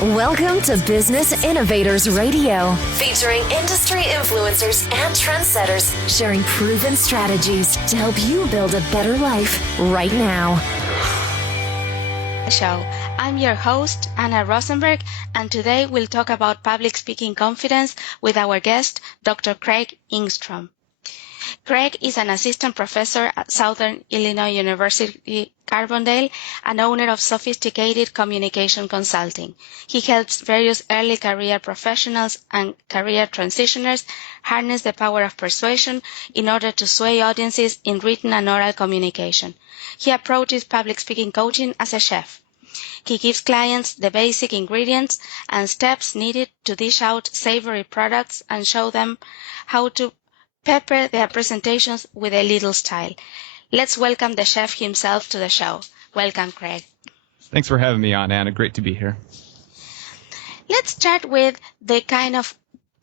Welcome to Business Innovators Radio, featuring industry influencers and trendsetters sharing proven strategies to help you build a better life right now. Show. I'm your host, Anna Rosenberg, and today we'll talk about public speaking confidence with our guest, Dr. Craig Engstrom. Craig is an assistant professor at Southern Illinois University, Carbondale, and owner of Sophisticated Communication Consulting. He helps various early career professionals and career transitioners harness the power of persuasion in order to sway audiences in written and oral communication. He approaches public speaking coaching as a chef. He gives clients the basic ingredients and steps needed to dish out savory products and show them how to pepper their presentations with a little style. Let's welcome the chef himself to the show. Welcome, Craig. Thanks for having me on, Anna. Great to be here. Let's start with the kind of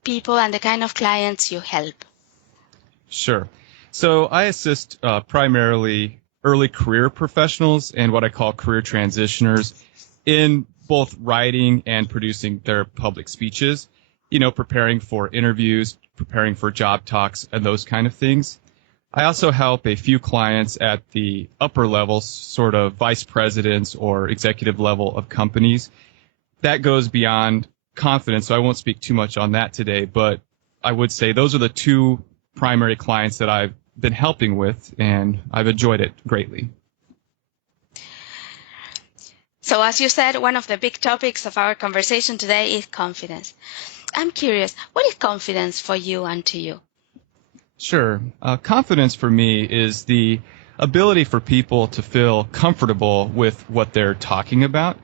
people and the kind of clients you help. Sure. So I assist primarily early career professionals and what I call career transitioners in both writing and producing their public speeches, preparing for interviews, preparing for job talks, and those kind of things. I also help a few clients at the upper levels, sort of vice presidents or executive level of companies. That goes beyond confidence, so I won't speak too much on that today, but I would say those are the two primary clients that I've been helping with, and I've enjoyed it greatly. So as you said, one of the big topics of our conversation today is confidence. I'm curious, what is confidence for you and to you? Sure. Confidence for me is the ability for people to feel comfortable with what they're talking about.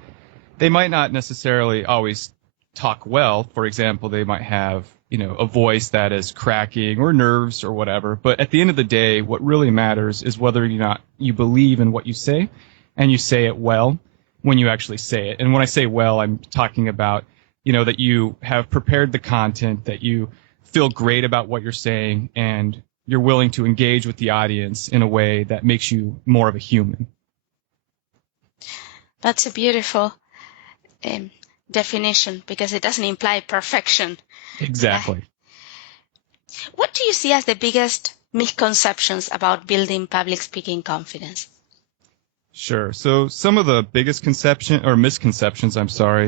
They might not necessarily always talk well. For example, they might have, a voice that is cracking or nerves or whatever. But at the end of the day, what really matters is whether or not you believe in what you say and you say it well when you actually say it. And when I say well, I'm talking about that you have prepared the content, that you feel great about what you're saying, and you're willing to engage with the audience in a way that makes you more of a human. That's a beautiful definition because it doesn't imply perfection. Exactly. What do you see as the biggest misconceptions about building public speaking confidence? Sure. So some of the biggest misconceptions,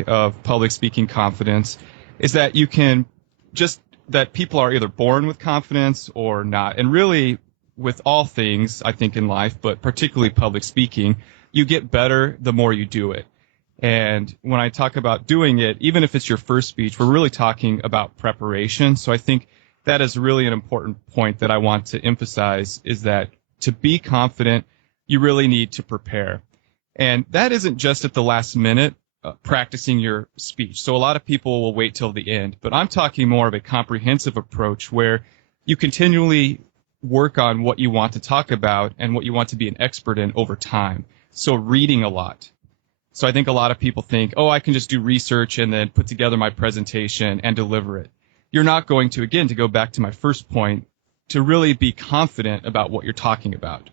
of public speaking confidence is that that people are either born with confidence or not. And really, with all things, I think, in life, but particularly public speaking, you get better the more you do it. And when I talk about doing it, even if it's your first speech, we're really talking about preparation. So I think that is really an important point that I want to emphasize, is that to be confident, you really need to prepare. And that isn't just at the last minute practicing your speech. So a lot of people will wait till the end. But I'm talking more of a comprehensive approach where you continually work on what you want to talk about and what you want to be an expert in over time. So reading a lot. So I think a lot of people think, I can just do research and then put together my presentation and deliver it. You're not going to, again, to go back to my first point, to really be confident about what you're talking about.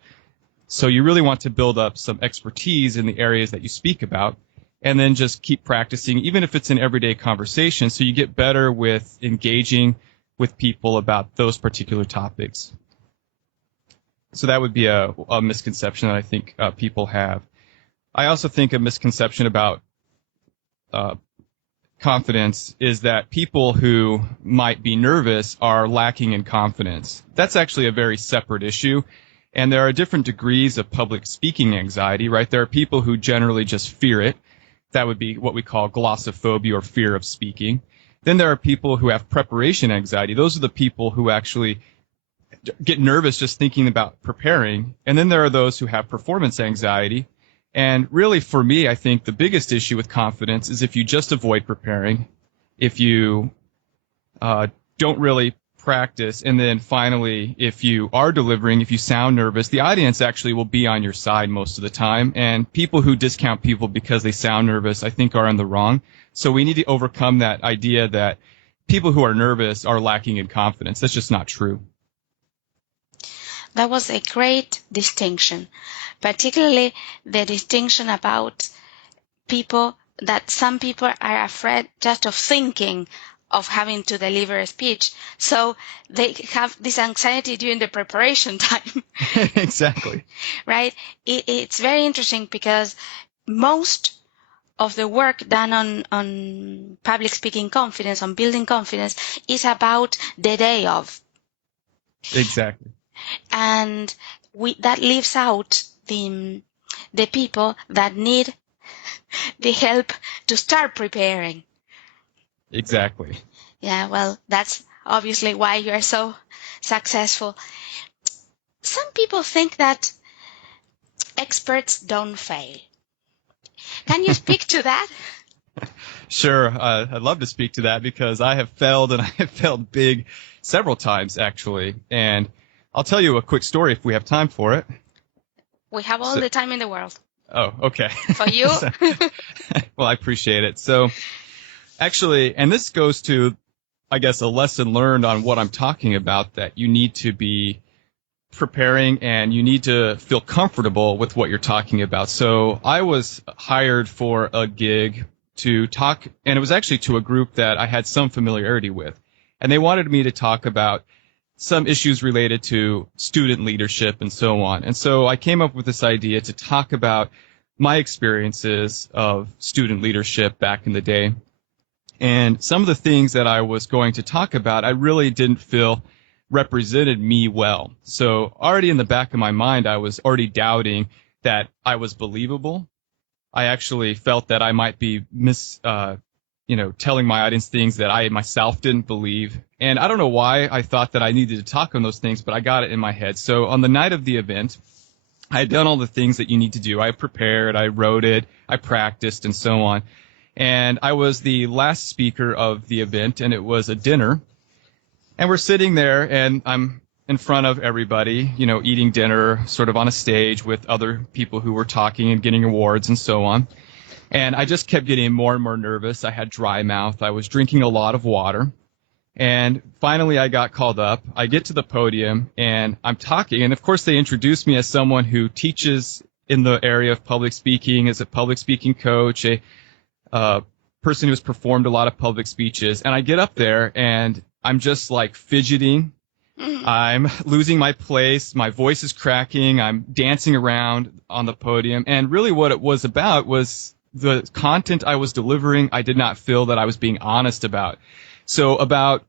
So you really want to build up some expertise in the areas that you speak about, and then just keep practicing, even if it's an everyday conversation, so you get better with engaging with people about those particular topics. So that would be a misconception that I think people have. I also think a misconception about confidence is that people who might be nervous are lacking in confidence. That's actually a very separate issue. And there are different degrees of public speaking anxiety, right? There are people who generally just fear it. That would be what we call glossophobia, or fear of speaking. Then there are people who have preparation anxiety. Those are the people who actually get nervous just thinking about preparing. And then there are those who have performance anxiety. And really, for me, I think the biggest issue with confidence is if you just avoid preparing, if you don't really practice, and then finally, if you are delivering, if you sound nervous, the audience actually will be on your side most of the time. And people who discount people because they sound nervous, I think, are in the wrong. So we need to overcome that idea that people who are nervous are lacking in confidence. That's just not true. That was a great distinction, particularly the distinction about people that some people are afraid just of thinking of having to deliver a speech. So they have this anxiety during the preparation time. Exactly. Right? It's very interesting because most of the work done on public speaking confidence, on building confidence, is about the day of. Exactly. And that leaves out the people that need the help to start preparing. Exactly. Yeah, well, that's obviously why you are so successful. Some people think that experts don't fail. Can you speak to that? Sure. I'd love to speak to that because I have failed, and I have failed big several times, actually. And I'll tell you a quick story if we have time for it. We have all the time in the world. Oh, okay. For you? Well, I appreciate it. So actually, and this goes to, I guess, a lesson learned on what I'm talking about, that you need to be preparing and you need to feel comfortable with what you're talking about. So I was hired for a gig to talk, and it was actually to a group that I had some familiarity with. And they wanted me to talk about some issues related to student leadership and so on. And so I came up with this idea to talk about my experiences of student leadership back in the day. And some of the things that I was going to talk about, I really didn't feel represented me well. So already in the back of my mind, I was already doubting that I was believable. I actually felt that I might be telling my audience things that I myself didn't believe. And I don't know why I thought that I needed to talk on those things, but I got it in my head. So on the night of the event, I had done all the things that you need to do. I prepared, I wrote it, I practiced, and so on. And I was the last speaker of the event, and it was a dinner. And we're sitting there, and I'm in front of everybody, eating dinner, sort of on a stage with other people who were talking and getting awards and so on. And I just kept getting more and more nervous. I had dry mouth. I was drinking a lot of water. And finally, I got called up. I get to the podium, and I'm talking. And, of course, they introduced me as someone who teaches in the area of public speaking, as a public speaking coach, a person who has performed a lot of public speeches. And I get up there, and I'm just, like, fidgeting. I'm losing my place. My voice is cracking. I'm dancing around on the podium. And really what it was about was the content I was delivering, I did not feel that I was being honest about. So about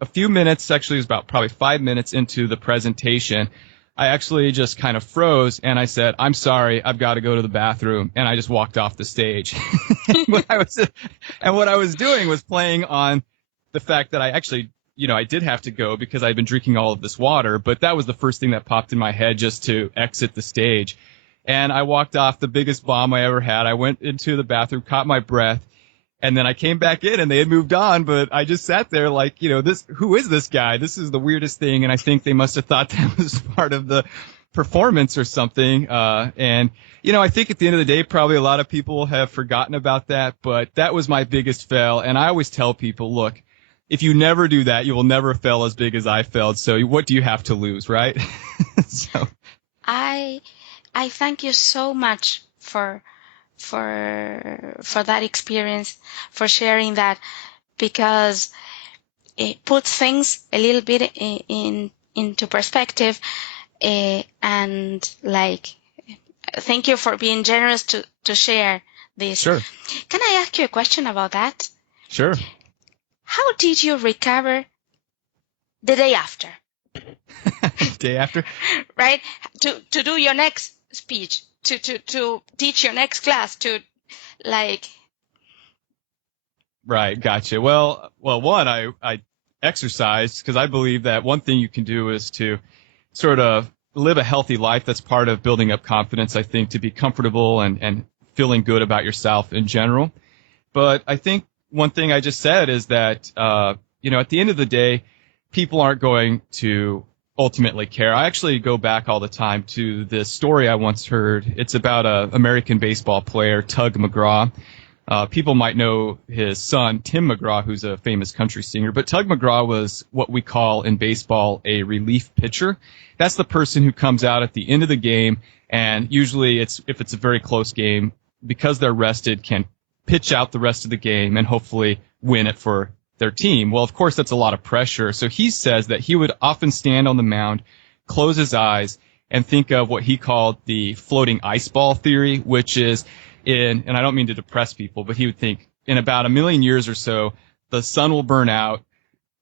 a few minutes, actually it was about probably 5 minutes into the presentation, I actually just kind of froze, and I said, "I'm sorry, I've got to go to the bathroom," and I just walked off the stage. What I was doing was playing on the fact that I actually, I did have to go because I'd been drinking all of this water, but that was the first thing that popped in my head just to exit the stage. And I walked off, the biggest bomb I ever had. I went into the bathroom, caught my breath, and then I came back in, and they had moved on, but I just sat there like, who is this guy? This is the weirdest thing, and I think they must have thought that was part of the performance or something. And I think at the end of the day, probably a lot of people have forgotten about that, but that was my biggest fail. And I always tell people, look, if you never do that, you will never fail as big as I failed. So what do you have to lose, right? So I thank you so much for that experience, for sharing that, because it puts things a little bit into perspective, and like, thank you for being generous to share this. Sure. Can I ask you a question about that? Sure. How did you recover the day after? Day after? Right? To do your next speech, to teach your next class, to like. Right. Gotcha. Well, one, I exercised, because I believe that one thing you can do is to sort of live a healthy life. That's part of building up confidence, I think, to be comfortable and feeling good about yourself in general. But I think one thing I just said is that, at the end of the day, people aren't going to ultimately care. I actually go back all the time to this story I once heard. It's about an American baseball player, Tug McGraw. People might know his son, Tim McGraw, who's a famous country singer. But Tug McGraw was what we call in baseball a relief pitcher. That's the person who comes out at the end of the game, and usually if it's a very close game, because they're rested, can pitch out the rest of the game and hopefully win it for their team. Well, of course, that's a lot of pressure. So he says that he would often stand on the mound, close his eyes, and think of what he called the floating ice ball theory, which is and I don't mean to depress people, but he would think in about 1 million years or so, the sun will burn out,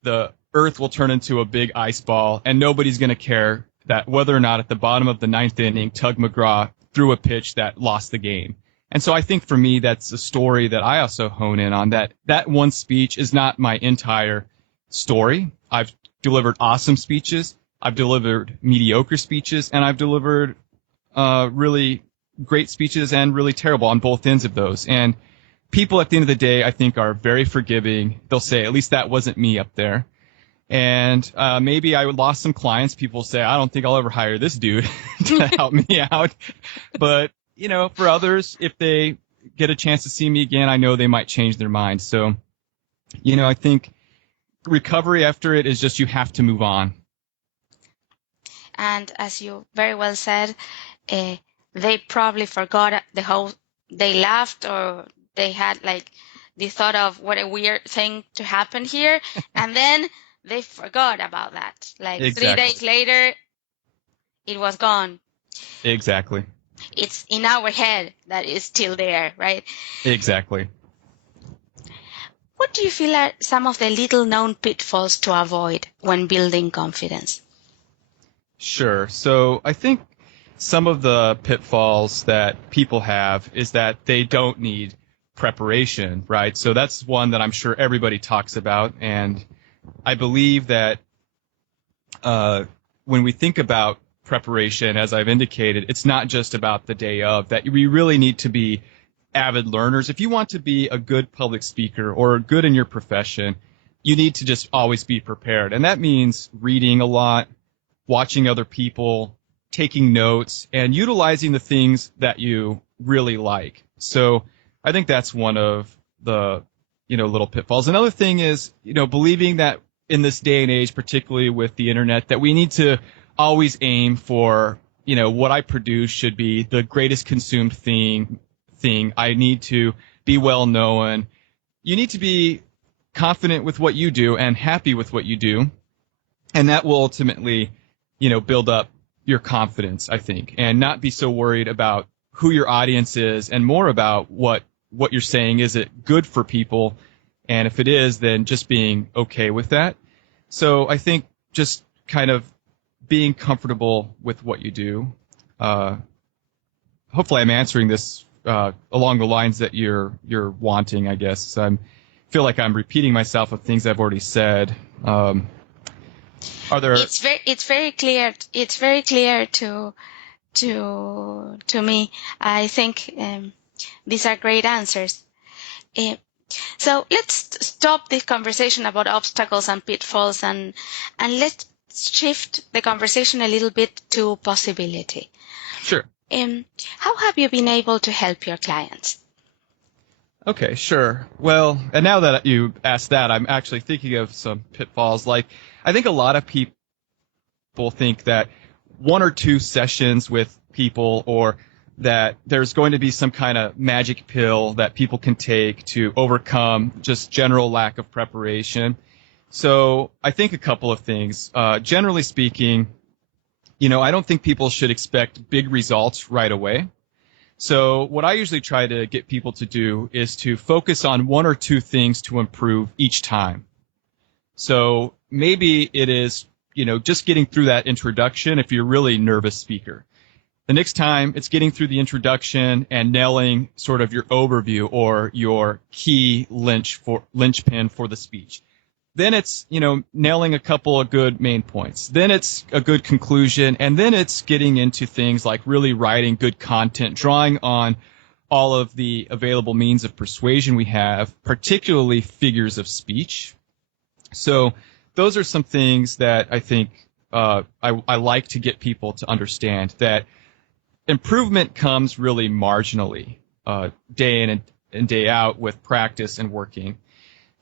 the earth will turn into a big ice ball, and nobody's going to care that whether or not at the bottom of the 9th inning, Tug McGraw threw a pitch that lost the game. And so I think for me, that's a story that I also hone in on, that one speech is not my entire story. I've delivered awesome speeches. I've delivered mediocre speeches, and I've delivered really great speeches and really terrible on both ends of those. And people at the end of the day, I think, are very forgiving. They'll say, at least that wasn't me up there. And maybe I lost some clients. People say, I don't think I'll ever hire this dude to help me out. But for others, if they get a chance to see me again, I know they might change their mind. So, I think recovery after it is just you have to move on. And as you very well said, they probably forgot they laughed or they had the thought of what a weird thing to happen here. And then they forgot about that. Exactly. 3 days later, it was gone. Exactly. It's in our head that is still there, right? Exactly. What do you feel are some of the little-known pitfalls to avoid when building confidence? Sure. So I think some of the pitfalls that people have is that they don't need preparation, right? So that's one that I'm sure everybody talks about. And I believe that when we think about preparation, as I've indicated, it's not just about the day of, that we really need to be avid learners. If you want to be a good public speaker or good in your profession, you need to just always be prepared. And that means reading a lot, watching other people, taking notes, and utilizing the things that you really like. So I think that's one of the, little pitfalls. Another thing is, believing that in this day and age, particularly with the internet, that we need to always aim for, what I produce should be the greatest consumed thing. I need to be well known. You need to be confident with what you do and happy with what you do. And that will ultimately, build up your confidence, I think, and not be so worried about who your audience is and more about what you're saying. Is it good for people? And if it is, then just being okay with that. So I think just kind of being comfortable with what you do. Hopefully I'm answering this along the lines that you're wanting, I guess. I feel like I'm repeating myself of things I've already said. Are there? It's very clear. It's very clear to me. I think these are great answers. So let's stop this conversation about obstacles and pitfalls and let's shift the conversation a little bit to possibility. Sure. How have you been able to help your clients? Okay, sure. Well, and now that you asked that, I'm actually thinking of some pitfalls. I think a lot of people think that 1 or 2 sessions with people, or that there's going to be some kind of magic pill that people can take to overcome just general lack of preparation. So I think a couple of things. Generally speaking, I don't think people should expect big results right away. So what I usually try to get people to do is to focus on 1 or 2 things to improve each time. So maybe it is, just getting through that introduction if you're a really nervous speaker. The next time, it's getting through the introduction and nailing sort of your overview or your key linchpin for the speech. Then it's, nailing a couple of good main points. Then it's a good conclusion. And then it's getting into things like really writing good content, drawing on all of the available means of persuasion we have, particularly figures of speech. So those are some things that I think I like to get people to understand, that improvement comes really marginally, day in and day out with practice and working.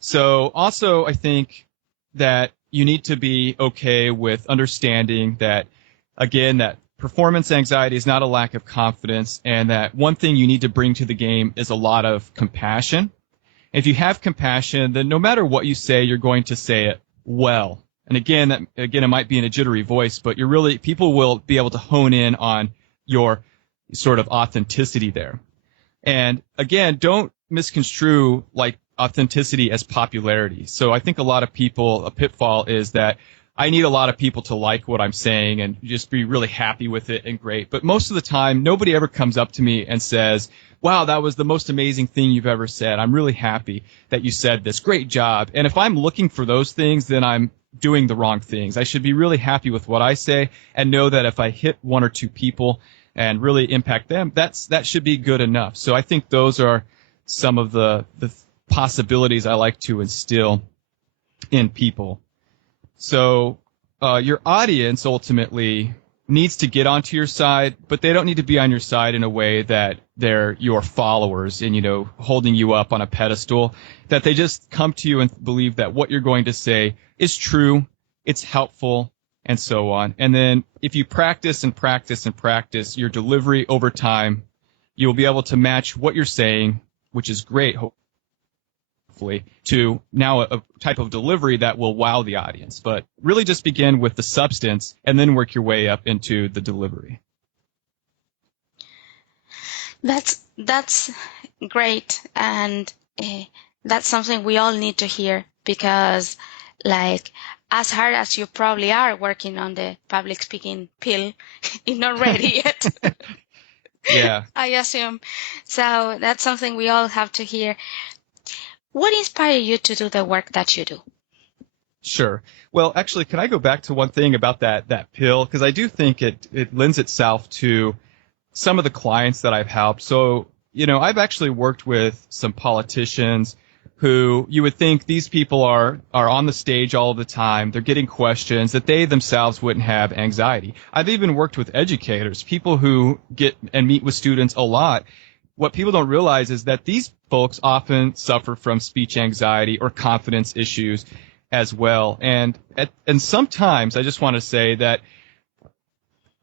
So also I think that you need to be okay with understanding that, again, that performance anxiety is not a lack of confidence, and that one thing you need to bring to the game is a lot of compassion. If you have compassion, then no matter what you say, you're going to say it well. And again, it might be in a jittery voice, but people will be able to hone in on your sort of authenticity there. And again, don't misconstrue like authenticity as popularity. So I think a lot of people, a pitfall is that I need a lot of people to like what I'm saying and just be really happy with it and great. But most of the time, nobody ever comes up to me and says, wow, that was the most amazing thing you've ever said. I'm really happy that you said this. Great job. And if I'm looking for those things, then I'm doing the wrong things. I should be really happy with what I say and know that if I hit one or two people and really impact them, that should be good enough. So I think those are some of the possibilities I like to instill in people. So your audience ultimately needs to get onto your side, but they don't need to be on your side in a way that they're your followers and, holding you up on a pedestal, that they just come to you and believe that what you're going to say is true, it's helpful, and so on. And then if you practice and practice and practice your delivery over time, you'll be able to match what you're saying, which is great, hopefully, to now a type of delivery that will wow the audience. But really just begin with the substance and then work your way up into the delivery. That's great, and that's something we all need to hear, because like as hard as you probably are working on the public speaking pill, it's not ready yet. Yeah. I assume. So that's something we all have to hear. What inspired you to do the work that you do? Sure. Well, actually, can I go back to one thing about that pill? Because I do think it lends itself to some of the clients that I've helped. So, I've actually worked with some politicians who you would think these people are on the stage all the time. They're getting questions that they themselves wouldn't have anxiety. I've even worked with educators, people who get and meet with students a lot. What people don't realize is that these folks often suffer from speech anxiety or confidence issues as well. And sometimes I just want to say that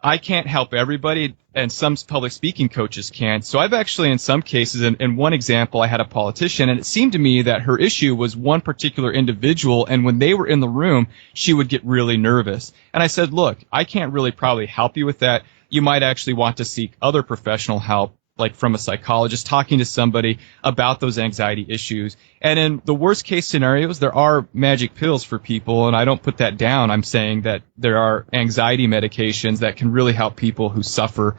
I can't help everybody, and some public speaking coaches can't. So I've actually, in some cases, in one example, I had a politician, and it seemed to me that her issue was one particular individual, and when they were in the room, she would get really nervous. And I said, look, I can't really probably help you with that. You might actually want to seek other professional help, like from a psychologist, talking to somebody about those anxiety issues. And in the worst case scenarios, there are magic pills for people, and I don't put that down. I'm saying that there are anxiety medications that can really help people who suffer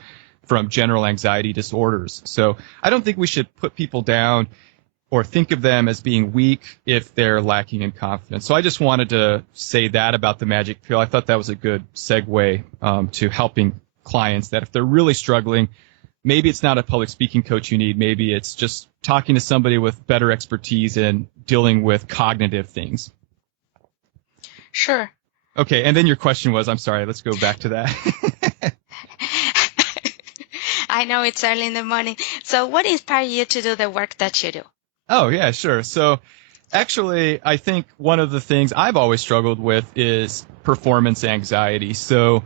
from general anxiety disorders. So I don't think we should put people down or think of them as being weak if they're lacking in confidence. So I just wanted to say that about the magic pill. I thought that was a good segue to helping clients, that if they're really struggling, maybe it's not a public speaking coach you need. Maybe it's just talking to somebody with better expertise in dealing with cognitive things. Sure. Okay, and then your question was, I'm sorry, let's go back to that. I know it's early in the morning. So what inspired you to do the work that you do? Oh, yeah, sure. So actually, I think one of the things I've always struggled with is performance anxiety. So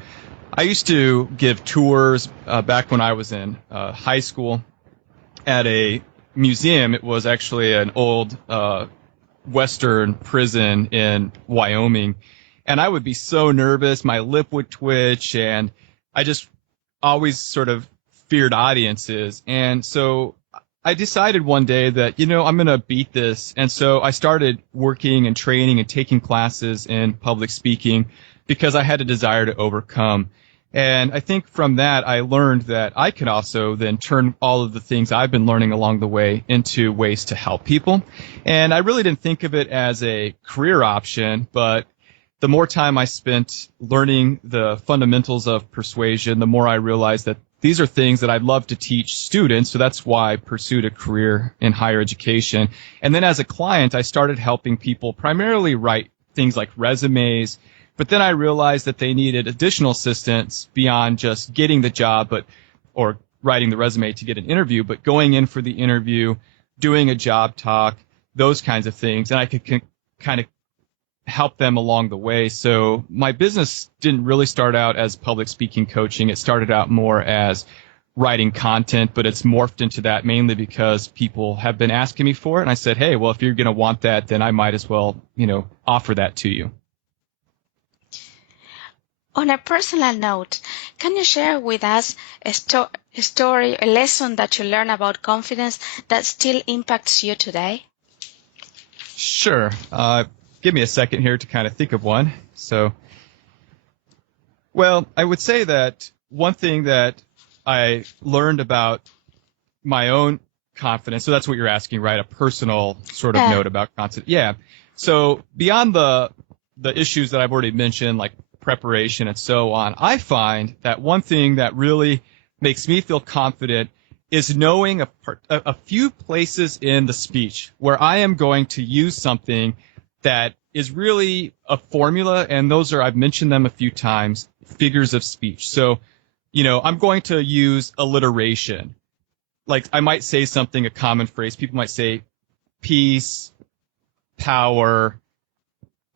I used to give tours back when I was in high school at a museum. It was actually an old Western prison in Wyoming. And I would be so nervous. My lip would twitch. And I just always sort of feared audiences. And so I decided one day that, I'm going to beat this. And so I started working and training and taking classes in public speaking because I had a desire to overcome. And I think from that, I learned that I could also then turn all of the things I've been learning along the way into ways to help people. And I really didn't think of it as a career option, but the more time I spent learning the fundamentals of persuasion, the more I realized that these are things that I'd love to teach students. So that's why I pursued a career in higher education. And then as a client, I started helping people primarily write things like resumes. But then I realized that they needed additional assistance beyond just getting the job, or writing the resume to get an interview, but going in for the interview, doing a job talk, those kinds of things. And I could kind of help them along the way. So my business didn't really start out as public speaking coaching. It started out more as writing content, but it's morphed into that mainly because people have been asking me for it. And I said, hey, well, if you're going to want that, then I might as well, offer that to you. On a personal note, can you share with us a story, a lesson that you learned about confidence that still impacts you today? Sure. Give me a second here to kind of think of one. So, well, I would say that one thing that I learned about my own confidence, so that's what you're asking, right? A personal sort of note about confidence. Yeah. So beyond the issues that I've already mentioned, like preparation and so on, I find that one thing that really makes me feel confident is knowing a few places in the speech where I am going to use something that is really a formula, and those are, I've mentioned them a few times, figures of speech. So, I'm going to use alliteration. Like I might say something, a common phrase. People might say peace, power,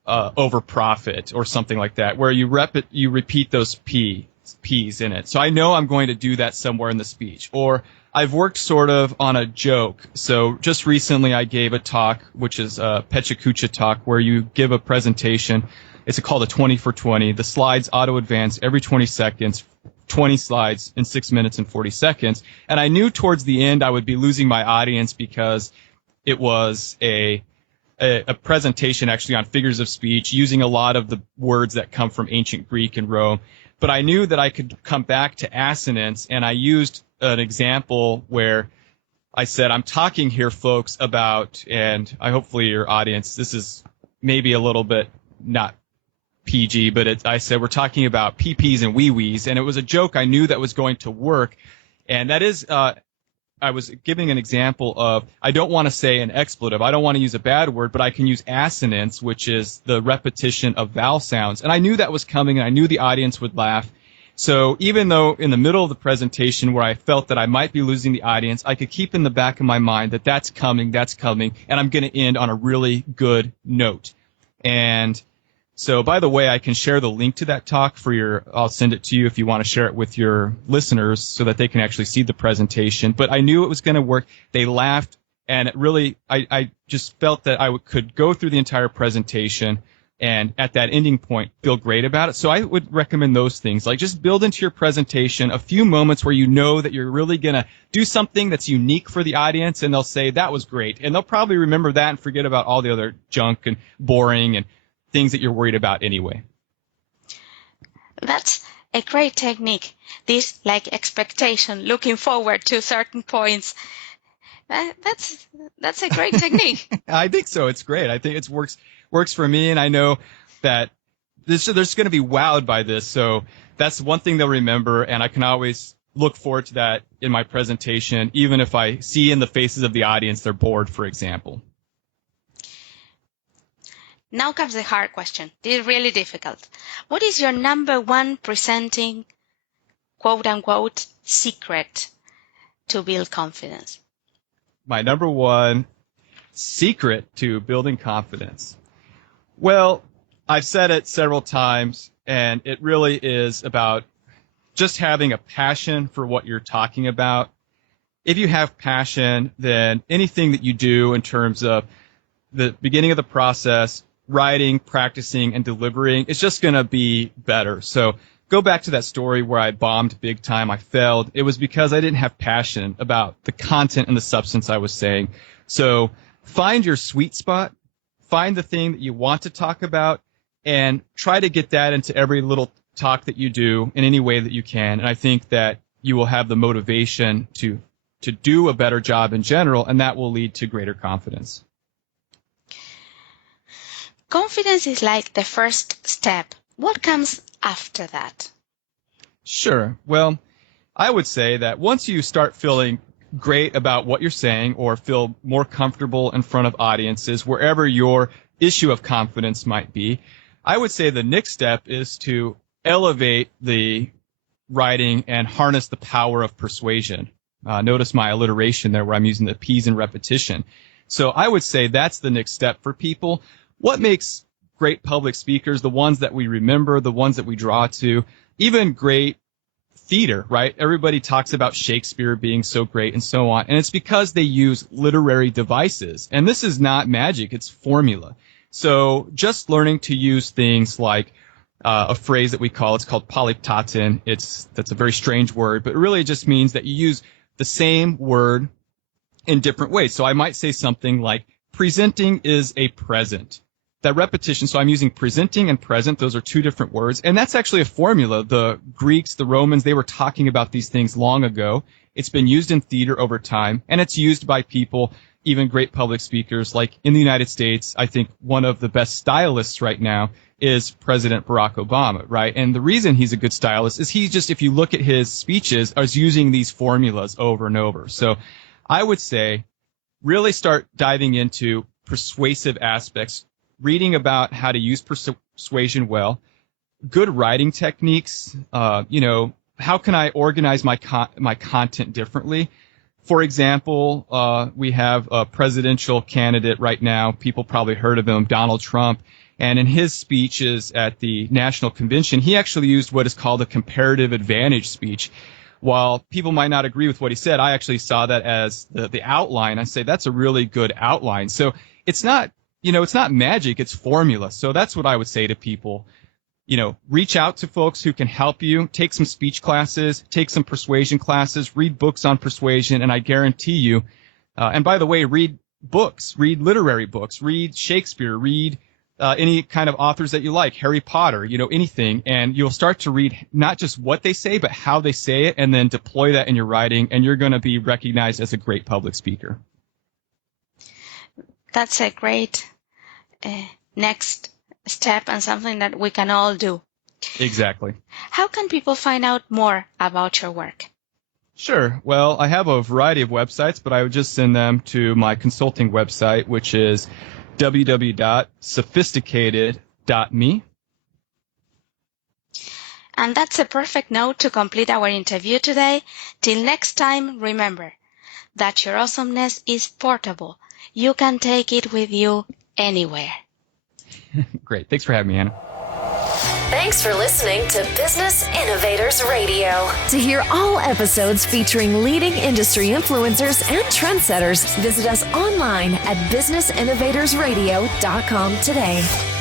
over profit, or something like that, where you repeat those P's in it. So I know I'm going to do that somewhere in the speech. Or I've worked sort of on a joke. So just recently I gave a talk, which is a Pechakucha talk, where you give a presentation. It's called a 20 for 20. The slides auto advance every 20 seconds, 20 slides in 6 minutes and 40 seconds. And I knew towards the end I would be losing my audience because it was a presentation actually on figures of speech using a lot of the words that come from ancient Greek and Rome. But I knew that I could come back to assonance, and I used an example where I said, I'm talking here, folks, about, and hopefully your audience, this is maybe a little bit not PG, but I said we're talking about PPs and wee-wees, and it was a joke I knew that was going to work. And that is, I was giving an example of, I don't want to say an expletive. I don't want to use a bad word, but I can use assonance, which is the repetition of vowel sounds. And I knew that was coming, and I knew the audience would laugh. So even though in the middle of the presentation where I felt that I might be losing the audience, I could keep in the back of my mind that that's coming, and I'm going to end on a really good note. And so, by the way, I can share the link to that talk I'll send it to you if you want to share it with your listeners so that they can actually see the presentation. But I knew it was going to work. They laughed, and it really, I just felt that I could go through the entire presentation and at that ending point feel great about it. So I would recommend those things. Like just build into your presentation a few moments where you know that you're really going to do something that's unique for the audience, and they'll say, that was great. And they'll probably remember that and forget about all the other junk and boring and things that you're worried about anyway. That's a great technique. This like expectation, looking forward to certain points. That's a great technique. I think so. It's great. I think it works for me, and I know that they're going to be wowed by this. So that's one thing they'll remember, and I can always look forward to that in my presentation, even if I see in the faces of the audience they're bored, for example. Now comes the hard question. This is really difficult. What is your number one presenting, quote unquote, secret to build confidence? My number one secret to building confidence. Well, I've said it several times, and it really is about just having a passion for what you're talking about. If you have passion, then anything that you do in terms of the beginning of the process, writing, practicing, and delivering, it's just going to be better. So go back to that story where I bombed big time, I failed. It was because I didn't have passion about the content and the substance I was saying. So find your sweet spot, find the thing that you want to talk about, and try to get that into every little talk that you do in any way that you can. And I think that you will have the motivation to do a better job in general, and that will lead to greater confidence. Confidence is like the first step. What comes after that? Sure. Well, I would say that once you start feeling great about what you're saying or feel more comfortable in front of audiences, wherever your issue of confidence might be, I would say the next step is to elevate the writing and harness the power of persuasion. Notice my alliteration there where I'm using the P's in repetition. So I would say that's the next step for people. What makes great public speakers, the ones that we remember, the ones that we draw to, even great theater, right? Everybody talks about Shakespeare being so great and so on. And it's because they use literary devices. And this is not magic, it's formula. So just learning to use things like a phrase that it's called polyptatin. That's a very strange word, but it really just means that you use the same word in different ways. So I might say something like, presenting is a present. That repetition, so I'm using presenting and present, those are two different words, and that's actually a formula. The Greeks, the Romans, they were talking about these things long ago. It's been used in theater over time, and it's used by people, even great public speakers, like in the United States. I think one of the best stylists right now is President Barack Obama, right? And the reason he's a good stylist is if you look at his speeches, is using these formulas over and over. So I would say really start diving into persuasive aspects, reading about how to use persuasion well, good writing techniques, how can I organize my content differently? For example, we have a presidential candidate right now. People probably heard of him, Donald Trump. And in his speeches at the National Convention, he actually used what is called a comparative advantage speech. While people might not agree with what he said, I actually saw that as the outline. I say that's a really good outline. So it's not magic, it's formula. So that's what I would say to people. Reach out to folks who can help you. Take some speech classes, take some persuasion classes, read books on persuasion, and I guarantee you, and by the way, read books, read literary books, read Shakespeare, read any kind of authors that you like, Harry Potter, anything, and you'll start to read not just what they say, but how they say it, and then deploy that in your writing, and you're going to be recognized as a great public speaker. That's a great next step and something that we can all do. Exactly. How can people find out more about your work? Sure. Well, I have a variety of websites, but I would just send them to my consulting website, which is www.sophisticated.me. And that's a perfect note to complete our interview today. Till next time, remember that your awesomeness is portable. You can take it with you anywhere. Great. Thanks for having me, Anna. Thanks for listening to Business Innovators Radio. To hear all episodes featuring leading industry influencers and trendsetters, visit us online at businessinnovatorsradio.com today.